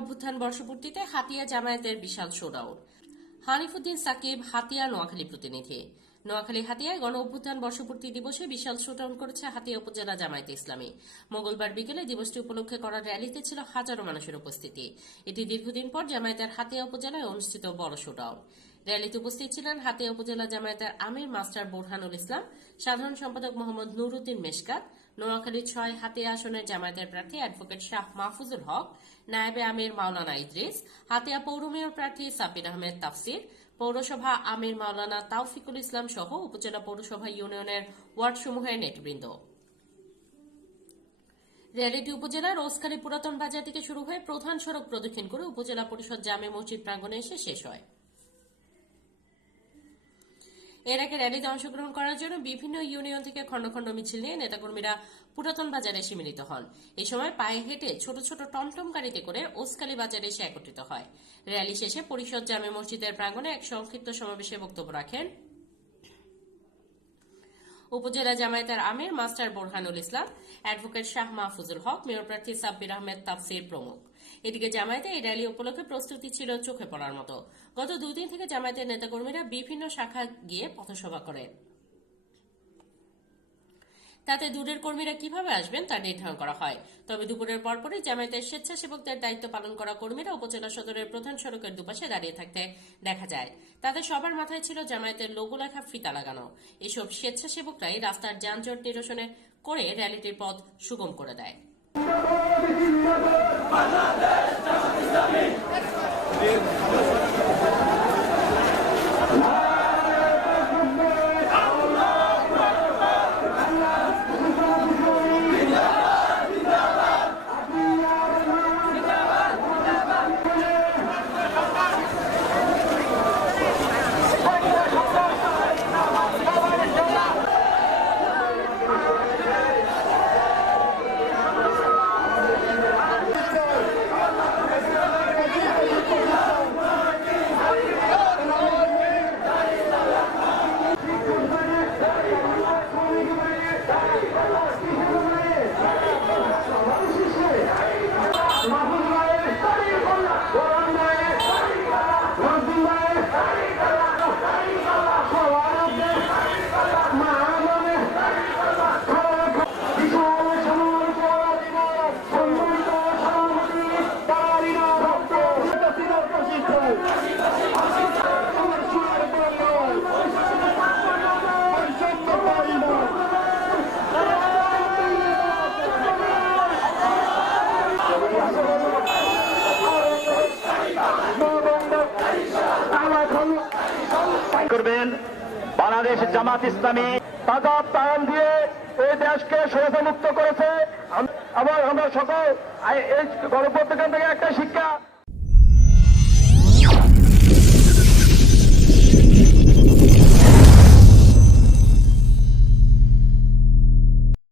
অভ্যুত্থান বর্ষপূর্তিতে হাতিয়া জামায়াতের বিশাল শোডাউন। হানিফুদ্দিন সাকিব, হাতিয়া নোয়াখালী প্রতিনিধি। নোয়াখালী হাতিয়ায় গণ অভ্যুত্থান বর্ষপূর্তি দিবসে বিশাল শোডাউন করেছে হাতিয়া উপজেলা জামায়াতে ইসলামী। মঙ্গলবার বিকেলে দিবসটি উপলক্ষে করা র্যালিতে ছিল হাজারো মানুষের উপস্থিতি। এটি দীর্ঘদিন পর জামায়াতের হাতিয়া উপজেলায় অনুষ্ঠিত বড় শোডাউন। র্যালিতে উপস্থিত ছিলেন হাতিয়া উপজেলা জামায়াতের আমির মাস্টার বোরহানুল ইসলাম, সাধারণ সম্পাদক মোহাম্মদ নুরুদ্দিন মেশকাত, নোয়াখালী ৬ হাতিয়া আসনের জামায়াতের প্রার্থী অ্যাডভোকেট শাহ মাহফুজুল হক, নায়েবে আমির মাওলানা ইদ্রিস, হাতিয়া পৌর মেয়র প্রার্থী সাব্বির আহমেদ তাফসির, পৌরসভা আমির মাওলানা তাওফিকুল ইসলাম সহ উপজেলা পৌরসভা ইউনিয়নের ওয়ার্ডসমূহের নেতৃবৃন্দ। র্যালিটি উপজেলার ওসখালী পুরাতন বাজার থেকে শুরু হয়ে প্রধান সড়ক প্রদক্ষিণ করে উপজেলা পরিষদ জামে মসজিদ প্রাঙ্গণে এসে শেষ হয়। এর আগে র্যালিতে অংশগ্রহণ করার জন্য বিভিন্ন ইউনিয়ন থেকে খণ্ড খণ্ড মিছিল নিয়ে নেতাকর্মীরা পুরাতন বাজারে এসে মিলিত হন। এই সময় পায়ে হেঁটে ছোট ছোট টমটম গাড়িতে করে ওসখালী বাজারে এসে একত্রিত হয়। র্যালি শেষে পরিষদ জামে মসজিদের প্রাঙ্গণে এক সংক্ষিপ্ত সমাবেশে বক্তব্য রাখেন উপজেলা জামায়াতের আমির মাস্টার বোরহানুল ইসলাম, অ্যাডভোকেট শাহ মাহফুজুল হক, মেয়র প্রার্থী সাব্বির আহমেদ তাফসির প্রমুখ। এদিকে জামায়াতে এই র্যালি উপলক্ষে প্রস্তুতি ছিল চোখে পড়ার মতো। গত 2 দিন থেকে জামায়াতের নেতাকর্মীরা বিভিন্ন শাখা গিয়ে পথসভা করেন। তাতে দূরের কর্মীরা কিভাবে আসবেন তা নির্ধারণ করা হয়। তবে দুপুরের পরপরই জামায়াতের স্বেচ্ছাসেবকদের দায়িত্ব পালন করা কর্মীরা উপজেলা সদরের প্রধান সড়কের দুপাশে দাঁড়িয়ে থাকতে দেখা যায়। তাদের সবার মাথায় ছিল জামায়াতের লোগো লেখা ফিতা লাগানো। এসব স্বেচ্ছাসেবকরাই রাস্তার যানজট নিরসনে করে র্যালিটির পথ সুগম করে দেয়। করবেন বাংলাদেশ জামাত ইসলামী তাজাব প্রাণ দিয়ে এই দেশকে স্বৈরাচারমুক্ত করেছে। আবার আমরা সকল এই গণপ্রজাতন্ত্র থেকে একটা শিক্ষা